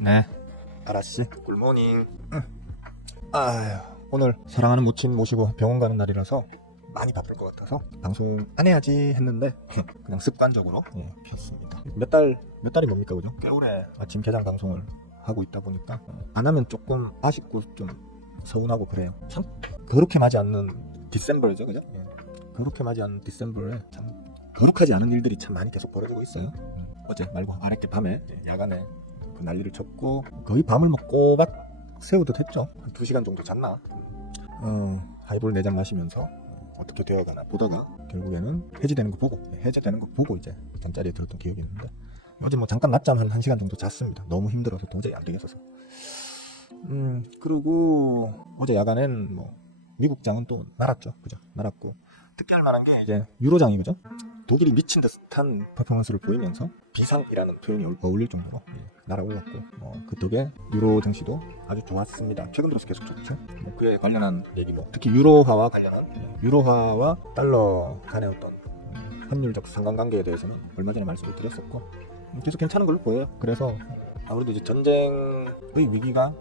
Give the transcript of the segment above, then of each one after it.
네, 알았어. 굿모닝. 아휴, 오늘 사랑하는 모친 모시고 병원 가는 날이라서 많이 바쁠 것 같아서 방송 안 해야지 했는데 그냥 습관적으로 켰습니다. 몇 달이 뭡니까, 그죠? 꽤 오래 아침 개장 방송을 하고 있다 보니까 안 하면 조금 아쉽고 좀 서운하고 그래요. 참 거룩해 마지 않는 디셈버죠, 그죠? 거룩해 마지 않는 디셈버에 참 거룩하지 않은 일들이 참 많이 계속 벌어지고 있어요. 어제 말고 아랫게 밤에 야간에 그 난리를 쳤고 거의 밤을 먹고 막 새우듯 했죠. 한 2시간 정도 잤나. 하이볼 4잔 마시면서 어떻게 되어가나 보다가 결국에는 해지되는 거 보고 이제 잠자리에 들었던 기억이 있는데, 어제 뭐 잠깐 낮잠 한 1시간 정도 잤습니다. 너무 힘들어서 도저히 안 되겠어서. 그리고 어제 야간엔 뭐 미국장은 또 날았죠. 그죠? 날았고 특히할 만한 게 이제 유로장이, 그죠? 독일이 미친 듯한 퍼포먼스를 보이면서 비상이라는 표현이 어울릴 정도로 날아올랐고, 그 덕에 유로 증시도 아주 좋았습니다. 최근 들어서 계속 좋죠. 그에 관련한 얘기, 특히 유로화와 관련한 유로화와 달러 간의 어떤 환율적 상관관계에 대해서는 얼마 전에 말씀을 드렸었고 계속 괜찮은 걸로 보여요. 그래서 아무래도 이제 전쟁의 위기가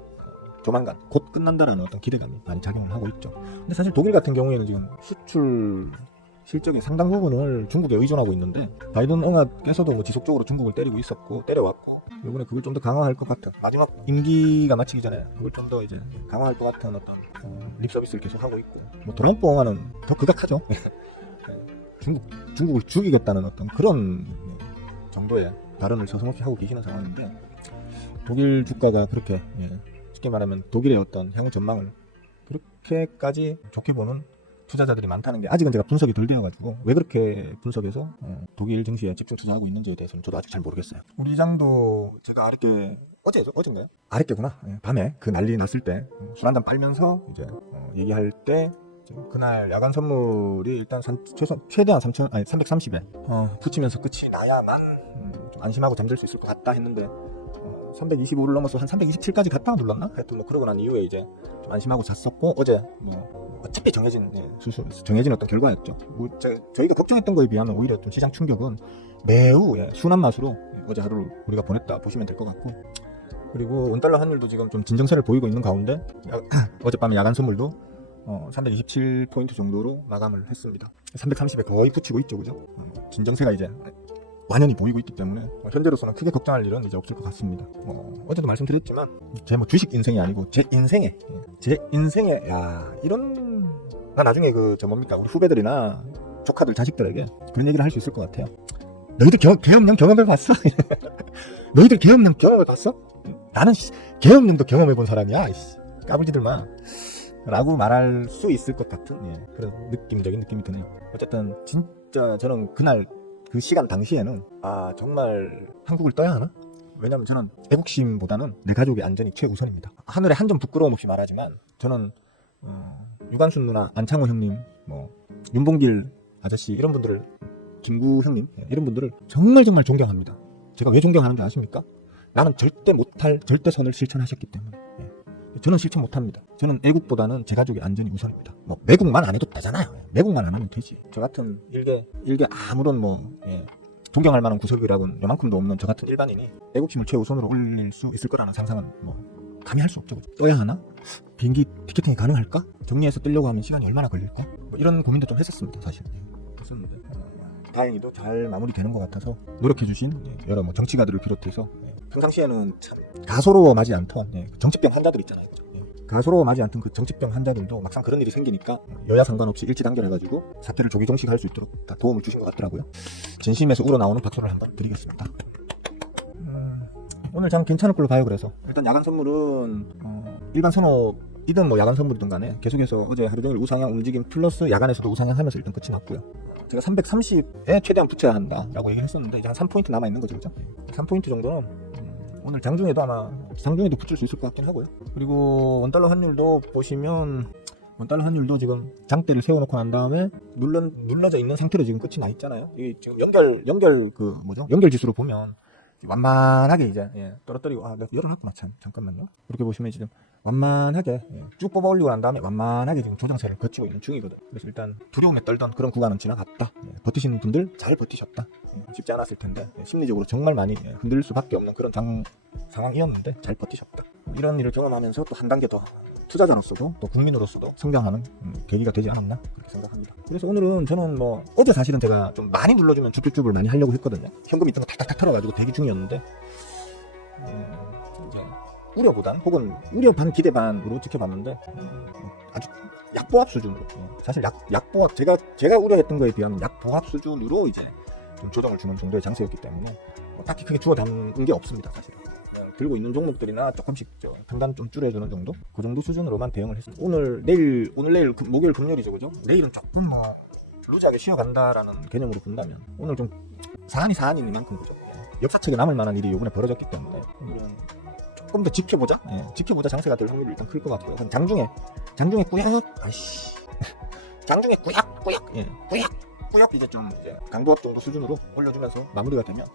조만간 곧 끝난다라는 어떤 기대감이 많이 작용을 하고 있죠. 근데 사실 독일 같은 경우에는 지금 수출 실적의 상당 부분을 중국에 의존하고 있는데, 바이든 응하께서도 뭐 지속적으로 중국을 때려왔고 이번에 그걸 좀 더 강화할 것 같은, 마지막 임기가 마치기 전에 그걸 좀 더 이제 강화할 것 같은 어떤 립 서비스를 계속 하고 있고, 뭐 트럼프 응하는 더 극악하죠. 중국을 죽이겠다는 어떤 그런 정도의 발언을 서슴없이 하고 계시는 상황인데, 독일 주가가 그렇게 쉽게 말하면 독일의 어떤 향후 전망을 그렇게까지 좋게 보는 투자자들이 많다는 게 아직은 제가 분석이 덜 되어가지고 왜 그렇게 분석해서 독일 증시에 집중 투자하고 있는지에 대해서는 저도 아직 잘 모르겠어요. 우리 장도 제가 아랫게 어제인가요? 아랫게구나. 밤에 그 난리 났을 때 술 한잔 빨면서 이제 얘기할 때 그날 야간 선물이 일단 최대한 330에 붙이면서 끝이 나야만 좀 안심하고 잠들 수 있을 것 같다 했는데 325를 넘어서 한 327까지 갔다가 눌렀나? 하여튼 뭐 그러고 난 이후에 이제 좀 안심하고 잤었고, 어제 어차피 정해진 어떤 결과였죠. 저희가 걱정했던 거에 비하면 오히려 좀 시장 충격은 매우 순한 맛으로 어제 하루를 우리가 보냈다 보시면 될 것 같고, 그리고 원달러 환율도 지금 좀 진정세를 보이고 있는 가운데 어젯밤에 야간 선물도 327포인트 정도로 마감을 했습니다. 330에 거의 붙이고 있죠, 그죠? 진정세가 이제 완연히 보이고 있기 때문에 현재로서는 크게 걱정할 일은 이제 없을 것 같습니다. 어제도 말씀드렸지만 제 주식 인생이 아니고 제 인생에 나 나중에 우리 후배들이나 조카들 자식들에게 그런 얘기를 할 수 있을 것 같아요. 너희들 계엄령 경험해봤어? 너희들 계엄령 경험해봤어? 나는 계엄령도 경험해본 사람이야. 까불지들만 라고 말할 수 있을 것 같은 그런 느낌적인 느낌이 드네요. 어쨌든 진짜 저는 그날 그 시간 당시에는 정말 한국을 떠야 하나? 왜냐면 저는 애국심보다는 내 가족의 안전이 최우선입니다. 하늘에 한 점 부끄러움 없이 말하지만 저는 유관순 누나, 안창호 형님, 윤봉길 아저씨 이런 분들을, 김구 형님 이런 분들을 정말 존경합니다. 제가 왜 존경하는지 아십니까? 나는 절대 못할 절대선을 실천하셨기 때문에. 저는 실천 못합니다. 저는 애국보다는 제 가족의 안전이 우선입니다. 매국만 안 해도 되잖아요. 매국만 안 하면 되지. 저 같은 일개 아무런 존경할 만한 구석이라고는 요만큼도 없는 저 같은 일반인이 애국심을 최우선으로 올릴 수 있을 거라는 상상은 감히 할 수 없죠. 떠야 하나? 비행기 티켓팅이 가능할까? 정리해서 뜨려고 하면 시간이 얼마나 걸릴까? 이런 고민도 좀 했었습니다, 사실. 했었는데 다행히도 잘 마무리되는 것 같아서 노력해주신 여러 정치가들을 비롯해서 평상시에는 참 가소로워하지 않던 정치병 환자들 있잖아요. 가소로워하지 않던 그 정치병 환자들도 막상 그런 일이 생기니까 여야 상관없이 일치단결해가지고 사태를 조기종식할 수 있도록 다 도움을 주신 것 같더라고요. 진심에서 우러나오는 박수를 한번 드리겠습니다. 오늘 장 괜찮을 걸로 봐요. 그래서 일단 야간 선물은 일반 선호이든 야간 선물이든 간에 계속해서 어제 하루 종일 우상향 움직임 플러스 야간에서도 우상향 하면서 일단 끝이 났고요. 제가 330에 최대한 붙여야 한다라고 얘기를 했었는데 이제 한 3포인트 남아있는 거죠, 그죠? 3포인트 정도는 오늘 장중에도 붙일 수 있을 것 같긴 하고요. 그리고 원달러 환율도 보시면 원달러 환율도 지금 장대를 세워놓고 난 다음에 눌러져 있는 상태로 지금 끝이 나 있잖아요. 이 지금 연결 지수로 보면 완만하게 이제 떨어뜨리고 내가 열어놨구나. 잠깐만요. 이렇게 보시면 지금 완만하게 쭉 뽑아 올리고 난 다음에 완만하게 지금 조정세를 거치고 있는 중이거든. 그래서 일단 두려움에 떨던 그런 구간은 지나갔다. 버티시는 분들 잘 버티셨다. 쉽지 않았을 텐데 심리적으로 정말 많이 흔들릴 수밖에 없는 그런 상황이었는데 잘 버티셨다. 이런 일을 경험하면서 또 한 단계 더 투자자로서도 또 국민으로서도 성장하는 계기가 되지 않았나 그렇게 생각합니다. 그래서 오늘은 저는 뭐 어제 사실은 제가 좀 많이 눌러주면 쭈쭈쭈를 많이 하려고 했거든요. 현금 있던 거 탁탁탁 털어가지고 대기 중이었는데 이제 우려보단 혹은 우려 반 기대 반으로 지켜봤는데 아주 약보합 수준으로 사실 약보합 제가 우려했던 거에 비하면 약보합 수준으로 이제 좀 조정을 주는 정도의 장세였기 때문에 뭐 딱히 크게 주워 담은 게 없습니다. 사실은 들고 있는 종목들이나 조금씩 평단 좀 줄여주는 정도 그 정도 수준으로만 대응을 했습니다. 오늘 내일 목요일 금요일이죠, 그죠? 내일은 조금 뭐 루즈하게 쉬어간다라는 개념으로 본다면 오늘 좀 사안이니만큼 그죠? 역사책에 남을 만한 일이 이번에 벌어졌기 때문에 오늘은 조금 더 지켜보자. 지켜보자 장세가 될 확률이 일단 클 것 같고요. 장중에 꾸역 장중에 꾸역 이제 좀 강도업 정도 수준으로 올려주면서 마무리가 되면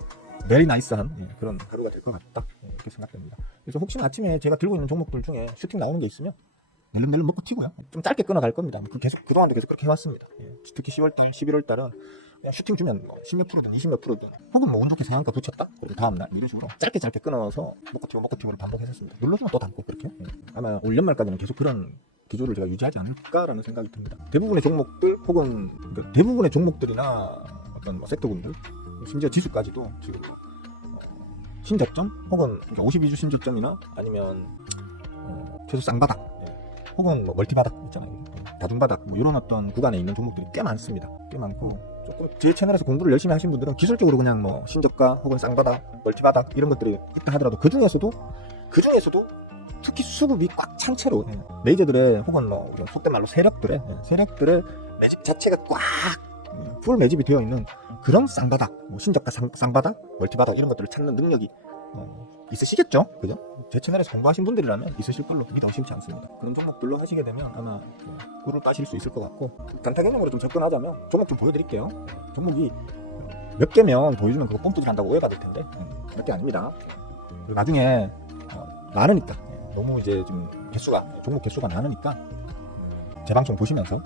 very nice한 그런 하루가 될 것 같다 이렇게 생각됩니다. 그래서 혹시나 아침에 제가 들고 있는 종목들 중에 슈팅 나오는 게 있으면 낼름낼름 먹고 튀고요. 좀 짧게 끊어갈 겁니다. 그동안도 계속 그렇게 해왔습니다. 특히 10월달, 11월달은 그냥 슈팅 주면 뭐 10몇 프로든 20몇 프로든 혹은 뭐 운 좋게 상한가 붙였다 그리고 다음날 이런 식으로 짧게 끊어서 먹고 튀고를 반복했었습니다. 눌러주면 또 담고 그렇게 아마 올 연말까지는 계속 그런 기조를 제가 유지하지 않을까라는 생각이 듭니다. 대부분의 종목들 혹은 대부분의 종목들이나 어떤 뭐 섹터군들 심지어 지수까지도 지금 신저점 혹은 52주 신저점이나 아니면 최소 쌍바닥 혹은 뭐 멀티바닥 있잖아요. 다중바닥 뭐 이런 어떤 구간에 있는 종목들이 꽤 많습니다. 꽤 많고 조금 제 채널에서 공부를 열심히 하신 분들은 기술적으로 그냥 뭐 신저가 혹은 쌍바닥 멀티바닥 이런 것들이 있다 하더라도 그 중에서도 특히 수급이 꽉 찬 채로 메이저들의 혹은 뭐 속된 말로 세력들의 매집 자체가 꽉 풀 매집이 되어 있는 그런 쌍바닥, 뭐 신저가 쌍바닥, 멀티바닥 이런 것들을 찾는 능력이 있으시겠죠? 그죠? 제 채널에서 공부하신 분들이라면 있으실 걸로 믿어 의심치 않습니다. 그런 종목들로 하시게 되면 아마 꿀을 빠실 수 있을 것 같고 단타 개념으로 좀 접근하자면 종목 좀 보여드릴게요. 종목이 몇 개면 보여주면 그거 뻥뚜기 한다고 오해받을 텐데 몇 개 아닙니다. 그리고 나중에 많으니까 너무 이제 좀 종목 개수가 많으니까 제 방송 보시면서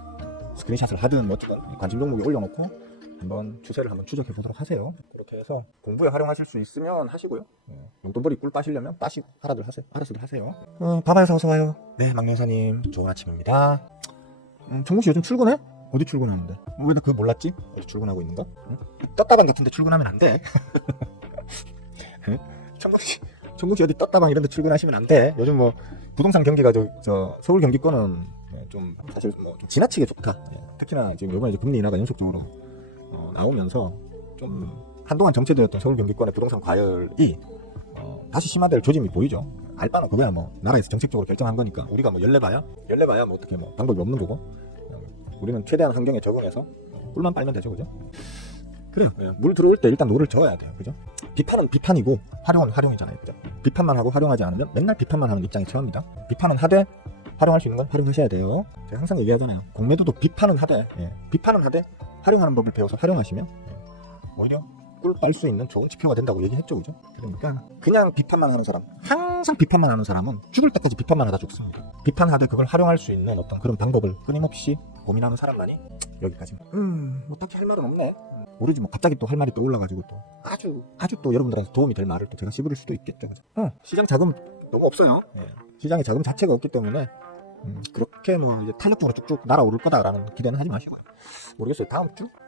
스크린샷을 하든 뭐든 관심 종목에 올려놓고 한번 추세를 한번 추적해 보도록 하세요. 그렇게 해서 공부에 활용하실 수 있으면 하시고요. 용돈벌이 꿀 빠시려면 빠시고 알아서들 하세요. 바바에서 어서 와요. 네, 막내 여사님 좋은 아침입니다. 정국씨 요즘 출근해? 어디 출근하는데? 왜 나 그거 몰랐지? 어디 출근하고 있는 거? 떴다방 같은데 출근하면 안 돼. 정국씨 어디 떴다방 이런 데 출근하시면 안 돼. 요즘 뭐 부동산 경기가 저 서울 경기권은 좀 사실 뭐 좀 지나치게 좋다. 특히나 지금 이번에 금리 인하가 연속적으로 나오면서 좀 한동안 정체되었던 서울 경기권의 부동산 과열이 다시 심화될 조짐이 보이죠. 알바는 그거야 뭐 나라에서 정책적으로 결정한 거니까 우리가 뭐 열내봐야 뭐 어떻게 뭐 방법이 없는 거고 우리는 최대한 환경에 적응해서 꿀만 빨면 되죠, 그죠? 그래요. 물 들어올 때 일단 노를 저어야 돼요, 그죠? 비판은 비판이고 활용은 활용이잖아요, 그죠? 비판만 하고 활용하지 않으면 맨날 비판만 하는 입장에 처합니다. 비판은 하되 활용할 수 있는 건 활용하셔야 돼요. 제가 항상 얘기하잖아요. 공매도도 비판은 하되 활용하는 법을 배워서 활용하시면 오히려 꿀 빨 수 있는 좋은 지표가 된다고 얘기했죠, 그죠? 그러니까 그냥 비판만 하는 사람, 항상 비판만 하는 사람은 죽을 때까지 비판만 하다 죽습니다. 비판하되 그걸 활용할 수 있는 어떤 그런 방법을 끊임없이 고민하는 사람만이 여기까지입니다. 뭐 딱히 할 말은 없네. 모르지 뭐 갑자기 또 할 말이 또 올라가지고 또 아주 또 여러분들한테 도움이 될 말을 또 제가 씹을 수도 있겠죠, 그죠? 시장 자금 너무 없어요. 시장에 자금 자체가 없기 때문에 그렇게 뭐 이제 탄력적으로 쭉쭉 날아오를 거다라는 기대는 하지 마시고요. 모르겠어요.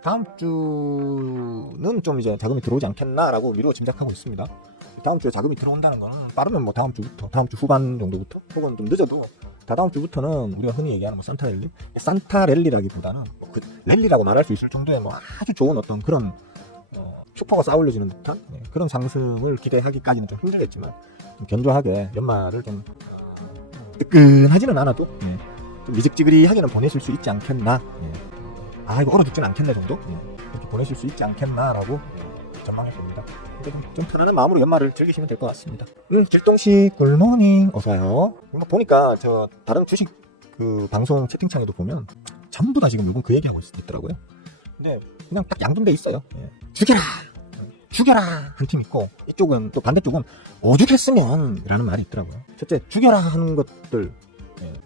다음 주는 좀 이제 자금이 들어오지 않겠나라고 미루어 짐작하고 있습니다. 다음 주에 자금이 들어온다는 거는 빠르면 뭐 다음 주 후반 정도부터 혹은 좀 늦어도 다다음 주부터는 우리가 흔히 얘기하는 뭐 산타 랠리라기보다는 그 랠리라고 말할 수 있을 정도의 뭐 아주 좋은 어떤 그런 슈퍼가 쌓아올려지는 듯한 그런 상승을 기대하기까지는 좀 힘들겠지만 좀 견조하게 연말을 좀 뜨끈하지는 않아도 좀 미직지그리하게는 보내실 수 있지 않겠나. 이거 얼어 죽진 않겠네 정도 이렇게 보내실 수 있지 않겠나라고 전망해 봅니다. 좀 편안한 마음으로 연말을 즐기시면 될 것 같습니다. 길동씨 굿모닝 어서와요. 보니까 저 다른 주식 그 방송 채팅창에도 보면 전부 다 지금 요즘 그 얘기하고 있더라고요. 근데 그냥 딱 양분돼 있어요. 죽여라 한 팀 있고 이쪽은 또 반대쪽은 오죽했으면 라는 말이 있더라고요. 첫째 죽여라 하는 것들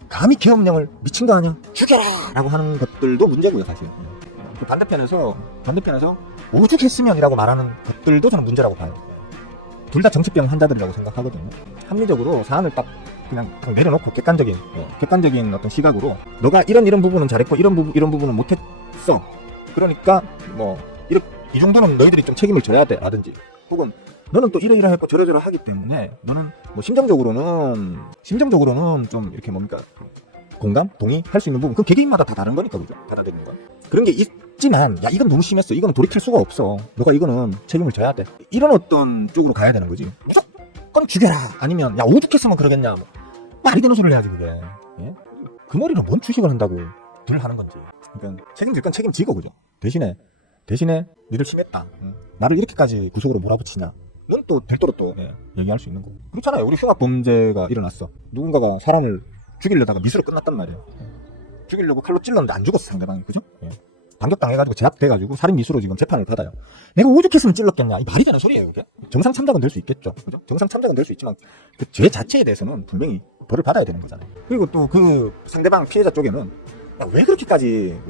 감히 계엄령을 미친 거 아니야 죽여라 라고 하는 것들도 문제고요. 사실 그 반대편에서 오죽했으면 이라고 말하는 것들도 저는 문제라고 봐요. 둘 다 정치병 환자들이라고 생각하거든요. 합리적으로 사안을 딱 내려놓고 객관적인 어떤 시각으로 너가 이런 부분은 잘했고 이런 부분은 못했어. 그러니까 뭐 이 정도는 너희들이 좀 책임을 져야 돼 라든지, 혹은 너는 또 이러이러했고 저러저러하기 때문에 너는 뭐 심정적으로는 좀 이렇게 뭡니까 공감, 동의할 수 있는 부분, 그 개개인마다 다 다른 거니까, 그죠? 받아들이는 건 그런 게 있지만, 야 이건 너무 심했어, 이거는 돌이킬 수가 없어, 너가 이거는 책임을 져야 돼, 이런 어떤 쪽으로 가야 되는 거지. 무조건 죽여라, 아니면 야 오죽했으면 그러겠냐, 뭐 말이 되는 소리를 해야지 그게. 예? 그 머리로 뭔 주식을 한다고 들 하는 건지. 그러니까 책임질 건 책임지고, 그죠? 대신에 니들 심했다, 나를 이렇게까지 구속으로 몰아붙이냐, 넌 또 별도로 또 얘기할 수 있는 거고. 그렇잖아요. 우리 흉악 범죄가 일어났어, 누군가가 사람을 죽이려다가 미수로 끝났단 말이에요. 죽이려고 칼로 찔렀는데 안 죽었어, 상대방이. 그죠? 반격당해가지고 제압돼가지고 살인 미수로 지금 재판을 받아요. 내가 오죽했으면 찔렀겠냐, 이 말이 되는 소리예요 이게. 정상 참작은 될 수 있겠죠, 그죠? 정상 참작은 될 수 있지만 그 죄 자체에 대해서는 분명히 벌을 받아야 되는 거잖아요. 그리고 또 그 상대방 피해자 쪽에는 야, 왜 그렇게까지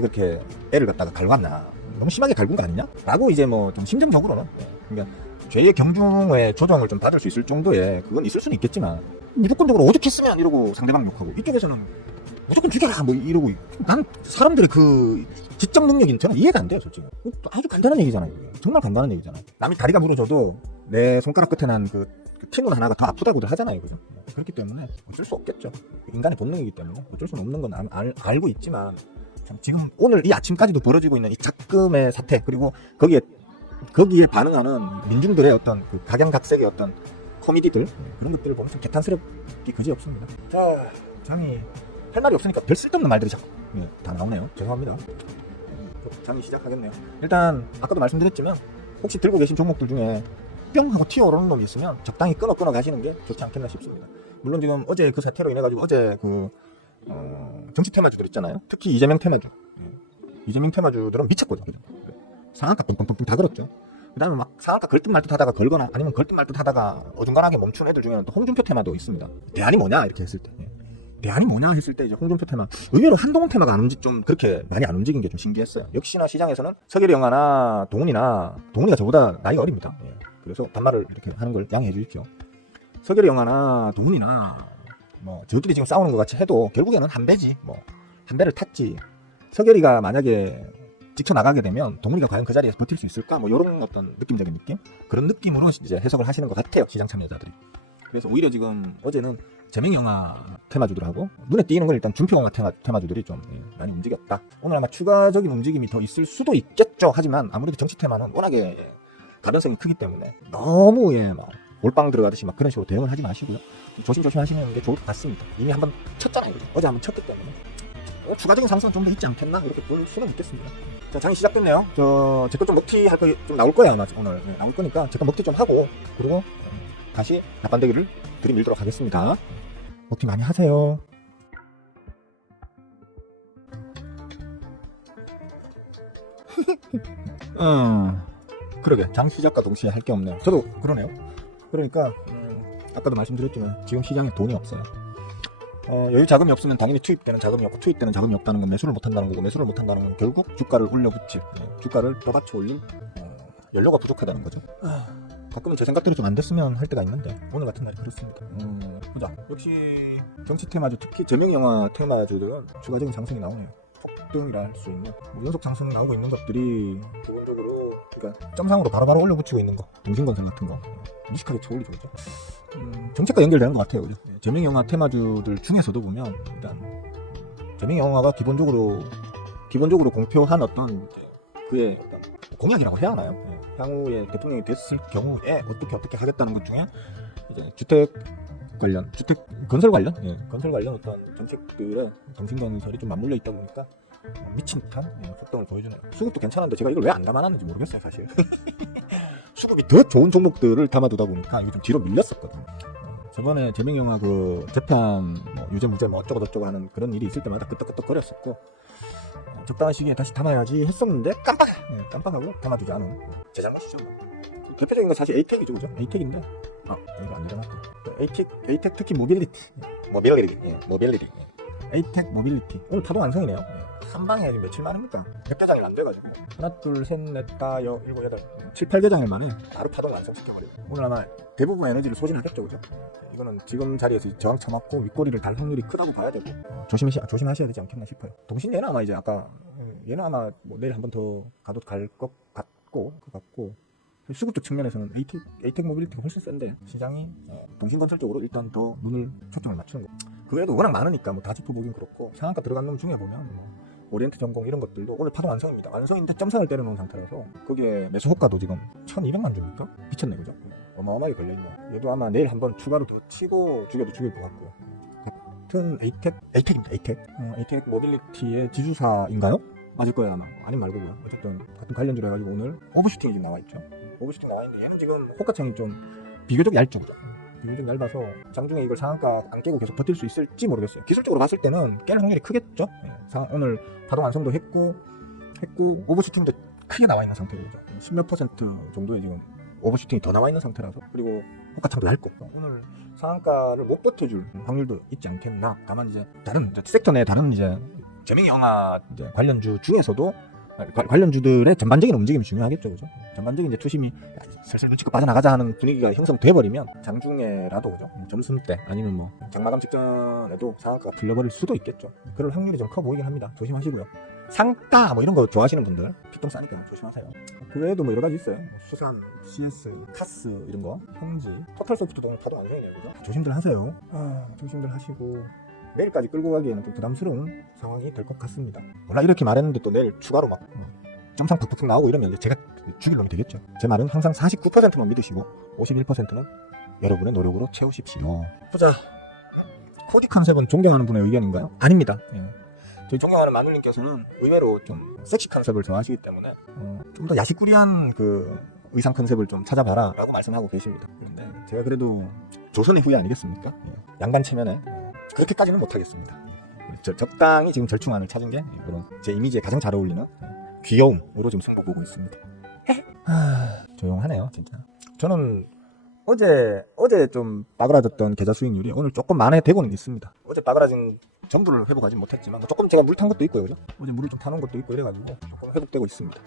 그렇게 애를 갖다가 갈궜나, 너무 심하게 갈군 거 아니냐? 라고 이제 뭐 좀 심정적으로는, 그러니까 죄의 경중의 조정을 좀 받을 수 있을 정도의 그건 있을 수는 있겠지만, 무조건적으로 오죽했으면 이러고 상대방 욕하고, 이쪽에서는 무조건 죽여라 뭐 이러고. 난 사람들의 그 지적 능력이 저는 이해가 안 돼요, 솔직히. 아주 간단한 얘기잖아요. 정말 간단한 얘기잖아요. 남이 다리가 부러져도 내 손가락 끝에 난 그 튀는 하나가 더 아프다고들 하잖아요, 그죠? 그렇기 때문에 어쩔 수 없겠죠. 인간의 본능이기 때문에 어쩔 수는 없는 건 알고 있지만, 참 지금 오늘 이 아침까지도 벌어지고 있는 이 작금의 사태, 그리고 거기에 반응하는 민중들의 어떤 그 각양각색의 어떤 코미디들, 그런 것들을 보면 참 개탄스럽기 그지없습니다. 자, 장이 할 말이 없으니까 별 쓸데없는 말들이 자꾸 다 나오네요. 죄송합니다. 장이 시작하겠네요. 일단 아까도 말씀드렸지만, 혹시 들고 계신 종목들 중에 뿅 하고 튀어오르는 놈이 있으면 적당히 끊어 가시는 게 좋지 않겠나 싶습니다. 물론 지금 어제 그 사태로 인해 가지고 어제 그 정치 테마주들 있잖아요. 특히 이재명 테마주들은 미쳤거든요. 상한가 뻥뻥뻥 다 걸었죠. 그 다음에 막 상한가 걸듯 말듯 하다가 걸거나, 아니면 걸듯 말듯 하다가 어중간하게 멈춘 애들 중에는 또 홍준표 테마도 있습니다. 대안이 뭐냐 이렇게 했을 때, 대안이 뭐냐 했을 때 이제 홍준표 테마, 의외로 한동훈 테마가 좀 그렇게 많이 안 움직인 게 좀 신기했어요. 역시나 시장에서는 서결이 영화나 동훈이가 저보다 나이가 어립니다. 그래서 반말을 이렇게 하는 걸 양해해 주십시오. 서결이 영화나 동훈이나 뭐 저들이 지금 싸우는 것 같이 해도 결국에는 한 배지, 뭐 한 배를 탔지. 서결이가 만약에 지켜나가게 되면 동훈이가 과연 그 자리에서 버틸 수 있을까, 뭐 이런 어떤 느낌적인 느낌, 그런 느낌으로 이제 해석을 하시는 것 같아요, 시장 참여자들이. 그래서 오히려 지금 어제는 재명영화 테마주들하고 눈에 띄는 건 일단 준표영화 테마주들이 좀 많이 움직였다. 오늘 아마 추가적인 움직임이 더 있을 수도 있겠죠. 하지만 아무래도 정치 테마는 워낙에 가변성이 크기 때문에 너무 막 몰빵 들어가듯이 막 그런 식으로 대응을 하지 마시고요. 조심조심 하시는 게 좋을 것 같습니다. 이미 한번 쳤잖아요. 어제 한번 쳤기 때문에 추가적인 상승은 좀 더 있지 않겠나, 이렇게 볼 수는 있겠습니다. 자, 장이 시작됐네요. 제 거 좀 먹튀 할 거 좀 나올 거예요, 아마 오늘. 나올 거니까 제 거 먹튀 좀 하고, 그리고 다시 nap반대기를 들이밀도록 하겠습니다. 먹튀 많이 하세요. 그러게, 장 시작과 동시에 할 게 없네요. 저도 그러네요. 그러니까 아까도 말씀드렸지만 지금 시장에 돈이 없어요. 여유 자금이 없으면 당연히 투입되는 자금이 없고, 투입되는 자금이 없다는 건 매수를 못한다는 거고, 매수를 못한다는 건 결국 주가를 올려붙일, 주가를 떠받쳐 올릴 연료가 부족하다는 거죠. 가끔은 제 생각대로 좀 안 됐으면 할 때가 있는데 오늘 같은 날이 그렇습니다. 보자. 역시 정치 테마주, 특히 재명영화 테마주들은 추가적인 상승이 나오네요. 폭등이라 할 수 있는 연속 상승 나오고 있는 것들이 기본적으로, 그러니까 점상으로 바로바로 올려붙이고 있는 거, 동신건설 같은 거 무식하게 쳐올리죠, 그죠? 정책과 연결되는 것 같아요, 그죠? 재명영화 테마주들 중에서도 보면 일단 재명영화가 기본적으로 공표한 어떤 그의 어떤 공약이라고 해야 하나요? 향후에 대통령이 됐을 경우에 어떻게 하겠다는 것 중에 이제 건설 관련 어떤 정책들의 정신건설이 좀 맞물려 있다 보니까 미친 듯한 속도를 보여주네요. 수급도 괜찮은데 제가 이걸 왜 안 담아놨는지 모르겠어요, 사실. 수급이 더 좋은 종목들을 담아두다 보니까 이거 좀 뒤로 밀렸었거든요. 저번에 재명영화 그 재판 유죄 무죄 어쩌고 하는 그런 일이 있을 때마다 끄떡끄떡 거렸었고, 적당한 시기에 다시 담아야지 했었는데 깜빡하고 담아두지 않은 제 잘못이죠. 대표적인 건 사실 에이텍이죠, 그죠? 에이텍인데 이거 안 일어났고, 에이텍 특히 모빌리티. 에이텍 모빌리티 오늘 파동 안성이네요. 한 방에 며칠만 합니까? 100개장이 안 돼가지고 하나 둘 셋 넷 다 일곱 여덟 7, 8개장일 만에 바로 파동 완성시켜버리고 오늘 아마 대부분 에너지를 소진하겠죠, 그죠? 이거는 지금 자리에서 저항 쳐맞고 윗꼬리를 달 확률이 크다고 봐야 되고 조심하셔야 되지 않겠나 싶어요. 동신 얘는 아마 이제 아까 얘는 아마 뭐 내일 한 번 더 가도 갈 것 같고 수급적 측면에서는 에이텍 모빌리티가 훨씬 센데 시장이 동신건설 쪽으로 일단 더 눈을 초점을 맞추는 거. 그 외에도 워낙 많으니까 뭐 다 짚어보긴 그렇고 상한가 들어간 놈 중에 보면 뭐 오리엔트 전공 이런 것들도 오늘 파동 완성입니다. 완성인데 점선을 때려놓은 상태라서 거기에 매수 호가도 지금 1200만 주입니까? 미쳤네, 그죠? 어마어마하게 걸려있네. 얘도 아마 내일 한번 추가로 더 치고 죽일 것 같고요. 같은 에이텍입니다. 에이텍 모빌리티의 지주사인가요? 맞을 거예요 아마. 아님 말고요. 어쨌든 같은 관련주로 해가지고 오늘 오버슈팅이 지금 나와있죠. 오버슈팅 나와있는데 얘는 지금 호가창이 좀 비교적 얇죠, 그죠? 비교적 얇아서 장중에 이걸 상한가 안 깨고 계속 버틸 수 있을지 모르겠어요. 기술적으로 봤을 때는 깰 확률이 크겠죠. 오늘 파동 완성도 했고 오버슈팅도 크게 나와있는 상태죠. 10몇 % 정도의 지금 오버슈팅이 더 나와있는 상태라서, 그리고 호가창도 얇고 오늘 상한가를 못 버텨줄 확률도 있지 않겠나. 다만 이제 다른 섹터 내 다른 이제 재밍 영화 관련주 중에서도 관련주들의 전반적인 움직임이 중요하겠죠, 그죠? 전반적인 이제 투심이 슬슬 눈치껏 빠져나가자 하는 분위기가 형성돼버리면 장중에라도, 그죠? 점심 때 아니면 뭐 장마감 직전에도 상한가가 풀려버릴 수도 있겠죠. 그럴 확률이 좀 커 보이긴 합니다. 조심하시고요. 상가 뭐 이런 거 좋아하시는 분들 피똥 싸니까 조심하세요. 그 외에도 뭐 여러 가지 있어요. 뭐 수산, CS, 카스 이런 거, 형지, 토탈소프트도 파동 완성이네요, 그죠? 조심들 하세요. 조심들 하시고. 내일까지 끌고 가기에는 좀 부담스러운 상황이 될 것 같습니다. 몰라, 이렇게 말했는데 또 내일 추가로 막 점상 푹푹 나오고 이러면 이제 제가 죽일 놈이 되겠죠. 제 말은 항상 49%만 믿으시고 51%는 여러분의 노력으로 채우십시오. 보자. 코디 컨셉은 존경하는 분의 의견인가요? 아닙니다. 저희 존경하는 마눌님께서는 의외로 좀 섹시 컨셉을 좋아하시기 때문에 좀 더 야식꾸리한 그 의상 컨셉을 좀 찾아봐라 라고 말씀하고 계십니다. 그런데 제가 그래도 조선의 후예 아니겠습니까? 양반 체면에 그렇게까지는 못하겠습니다. 적당히 지금 절충안을 찾은 게 그런 제 이미지에 가장 잘 어울리는 귀여움으로 좀 승부 보고 있습니다. 조용하네요, 진짜. 저는 어제 좀 빠그라졌던 계좌 수익률이 오늘 조금 만회되고는 있습니다. 어제 빠그라진 전부를 회복하지 못했지만 조금 제가 물 탄 것도 있고요, 그죠? 어제 물을 좀 타놓은 것도 있고 이래가지고 조금 회복되고 있습니다.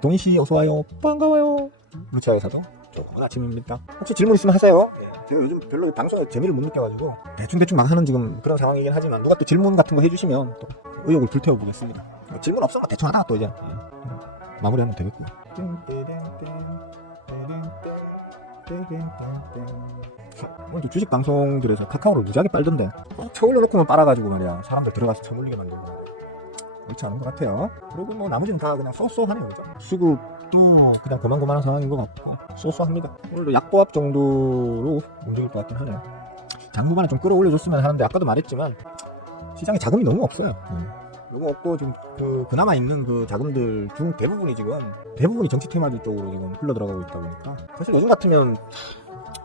동희씨 어서와요. 반가워요. 루치아에서도 좋은 아침입니다. 혹시 질문 있으면 하세요. 제가 요즘 별로 방송에 재미를 못 느껴가지고 대충 막 하는 지금 그런 상황이긴 하지만 누가 또 질문 같은 거 해주시면 또 의욕을 불태워보겠습니다. 질문 없으면 대충 하다가 또 이제 마무리하면 되겠고요. 오늘도 주식 방송들에서 카카오를 무지하게 빨던데 쳐올려놓고만 빨아가지고 말이야 사람들 들어가서 쳐물리게 만들고 그렇지 않은 것 같아요. 그리고 뭐 나머지는 다 그냥 쏘쏘하네요, 그죠? 수급도 그냥 고만고만한 상황인 것 같고 쏘쏘합니다. 오늘도 약보합 정도로 움직일 것 같긴 하네요. 장무반에 좀 끌어올려줬으면 하는데 아까도 말했지만 시장에 자금이 너무 없어요. 너무 없고 지금 그나마 있는 그 자금들 중 대부분이 정치 테마들 쪽으로 지금 흘러들어가고 있다 보니까 사실 요즘 같으면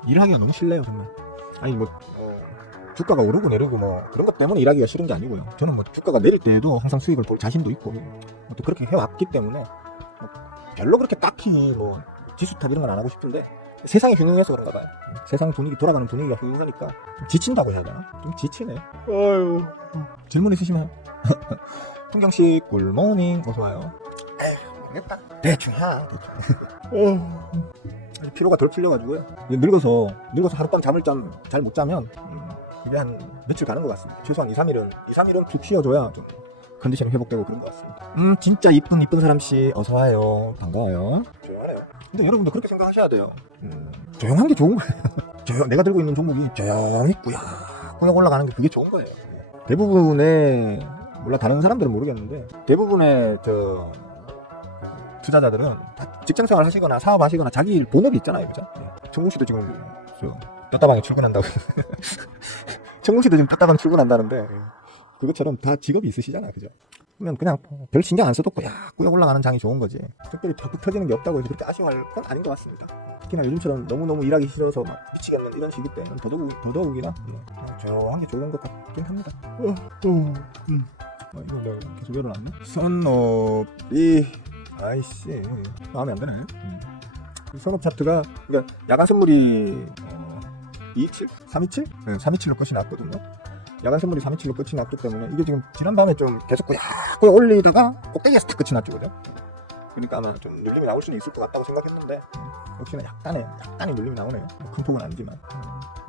일하기가 너무 싫네요, 정말. 아니 뭐 주가가 오르고 내리고 뭐 그런 것 때문에 일하기가 싫은 게 아니고요. 저는 뭐 주가가 내릴 때에도 항상 수익을 볼 자신도 있고 또 그렇게 해왔기 때문에 뭐 별로 그렇게 딱히 뭐 지수탑 이런 건 안 하고 싶은데 세상이 흉흉해서 그런가 봐요. 세상 분위기 돌아가는 분위기가 흉흉하니까 좀 지친다고 해야 되나? 좀 지치네. 아유. 질문 있으시면 풍경씨 굿모닝 어서와요. 에휴 모르겠다. 대충 하 피로가 덜 풀려가지고요. 늙어서 하룻밤 잠을 잘 못 자면 이게 한 며칠 가는 것 같습니다. 최소한 2-3일은 푹 쉬어줘야 좀 컨디션이 회복되고 그런 것 같습니다. 진짜 이쁜 사람씨 어서와요. 반가워요. 조용하네요. 근데 여러분도 그렇게 생각하셔야 돼요. 조용한 게 좋은 거예요. 내가 들고 있는 종목이 조용히 꾸역 올라가는 게 그게 좋은 거예요. 대부분의 몰라 다른 사람들은 모르겠는데 대부분의 투자자들은 다 직장생활 하시거나 사업하시거나 자기 일 본업이 있잖아요, 그죠? 청궁씨도 지금 떴다방에 출근한다고 청궁씨도 지금 떴다방 출근한다는데 그것처럼 다 직업이 있으시잖아요, 그죠? 그러면 그냥 별 신경 안 써도 꾸역 올라가는 장이 좋은 거지. 특별히 턱 터지는 게 없다고 해서 그렇게 아쉬워할 건 아닌 것 같습니다. 특히나 요즘처럼 너무 일하기 싫어서 막 미치겠는 이런 시기 때는 더더욱이나 조용한 게 좋은 것 같긴 합니다. 이거 내가 계속 열어놨네. 선업이 아이씨 마음에 안 드네. 선업 차트가 그러니까 야간 선물이 227? 327? 네, 327로 끝이 났거든요. 야간 선물이 327로 끝이 났기 때문에 이게 지금 지난밤에 좀 계속 탁구에 올리다가 꼭대기에서 탁 끝이 났죠, 그죠? 그러니까 아마 좀 눌림이 나올 수는 있을 것 같다고 생각했는데 역시나 약간의 눌림이 나오네요. 큰 폭은 아니지만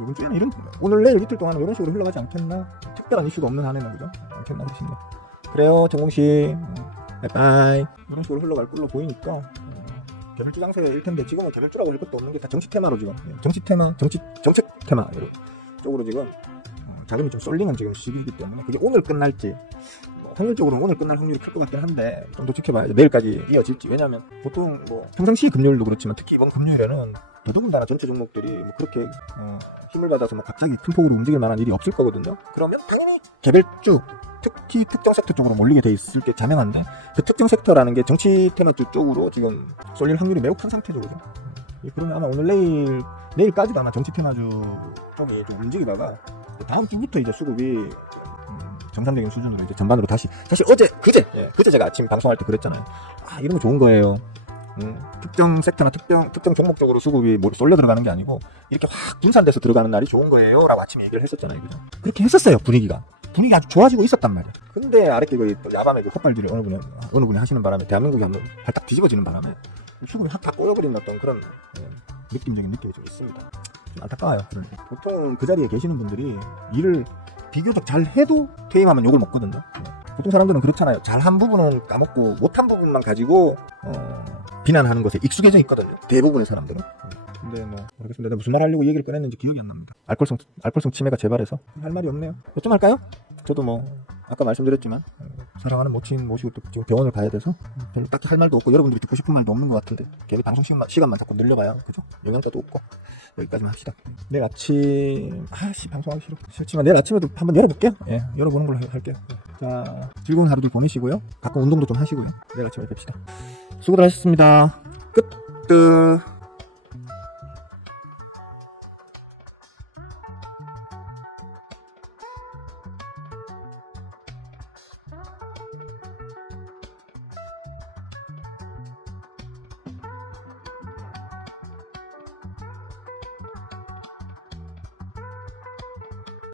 이번 주에는 오늘 내일 이틀 동안은 이런 식으로 흘러가지 않겠나. 특별한 이슈가 없는 한에는 그죠? 않겠나 싶네요. 그래요, 정공씨. 바이바이. 이런 식으로 흘러갈 걸로 보이니까 개별주 장세일 텐데 지금은 개별주라고 할 것도 없는 게 다 정치 테마로 지금 정책 테마 쪽으로 지금 자금이 좀 쏠리는 지금 시기이기 때문에 그게 오늘 끝날지 확률적으로는 오늘 끝날 확률이 클 것 같긴 한데 좀 더 지켜봐야죠. 내일까지 이어질지. 왜냐하면 보통 뭐 평상시 금요일도 그렇지만 특히 이번 금요일에는 더더군다나 전체 종목들이 뭐 그렇게 힘을 받아서 뭐 갑자기 큰 폭으로 움직일 만한 일이 없을 거거든요. 그러면 당연히 개별주 특히 특정 섹터 쪽으로 몰리게 돼 있을 게 자명한데 그 특정 섹터라는 게 정치 테마주 쪽으로 지금 쏠릴 확률이 매우 큰 상태죠. 그죠? 그러면 아마 오늘 내일까지도 아마 정치 테마주 쪽이 좀 움직이다가 다음 주부터 이제 수급이 정상적인 수준으로 이제 전반으로 다시 사실 그제 제가 아침 방송할 때 그랬잖아요. 아, 이런 거 좋은 거예요. 특정 섹터나 특정 종목적으로 수급이 쏠려 들어가는 게 아니고 이렇게 확 분산돼서 들어가는 날이 좋은 거예요 라고 아침에 얘기를 했었잖아요. 그죠? 그렇게 했었어요. 분위기가 아주 좋아지고 있었단 말이에요. 근데 아랫게 야밤에 헛발질을 어느 분이 하시는 바람에 대한민국이 한번 발딱 뒤집어지는 바람에 수급이 확 다 꼬여버리는 어떤 그런 느낌이 좀 있습니다. 좀 안타까워요. 보통 그 자리에 계시는 분들이 일을 비교적 잘 해도 퇴임하면 욕을 먹거든요. 보통 사람들은 그렇잖아요. 잘한 부분은 까먹고 못한 부분만 가지고 비난하는 것에 익숙해져 있거든요. 대부분의 사람들은. 근데 뭐 모르겠습니다. 내가 무슨 말 하려고 얘기를 꺼냈는지 기억이 안 납니다. 알코올성 치매가 재발해서 할 말이 없네요. 좀 할까요? 저도 뭐 아까 말씀드렸지만 사랑하는 모친 모시고 또 지금 병원을 가야 돼서 별로 딱히 할 말도 없고 여러분들이 듣고 싶은 말도 없는 것 같은데 괜히 방송 시간만 자꾸 늘려봐요. 그죠? 영양가도 없고 여기까지만 합시다. 내일 아침 방송하기 싫지만 내일 아침에도 한번 열어볼게요. 예, 열어보는 걸로 할게요. 자, 즐거운 하루들 보내시고요. 가끔 운동도 좀 하시고요. 내일 아침에 뵙시다. 수고들 하셨습니다. 끝.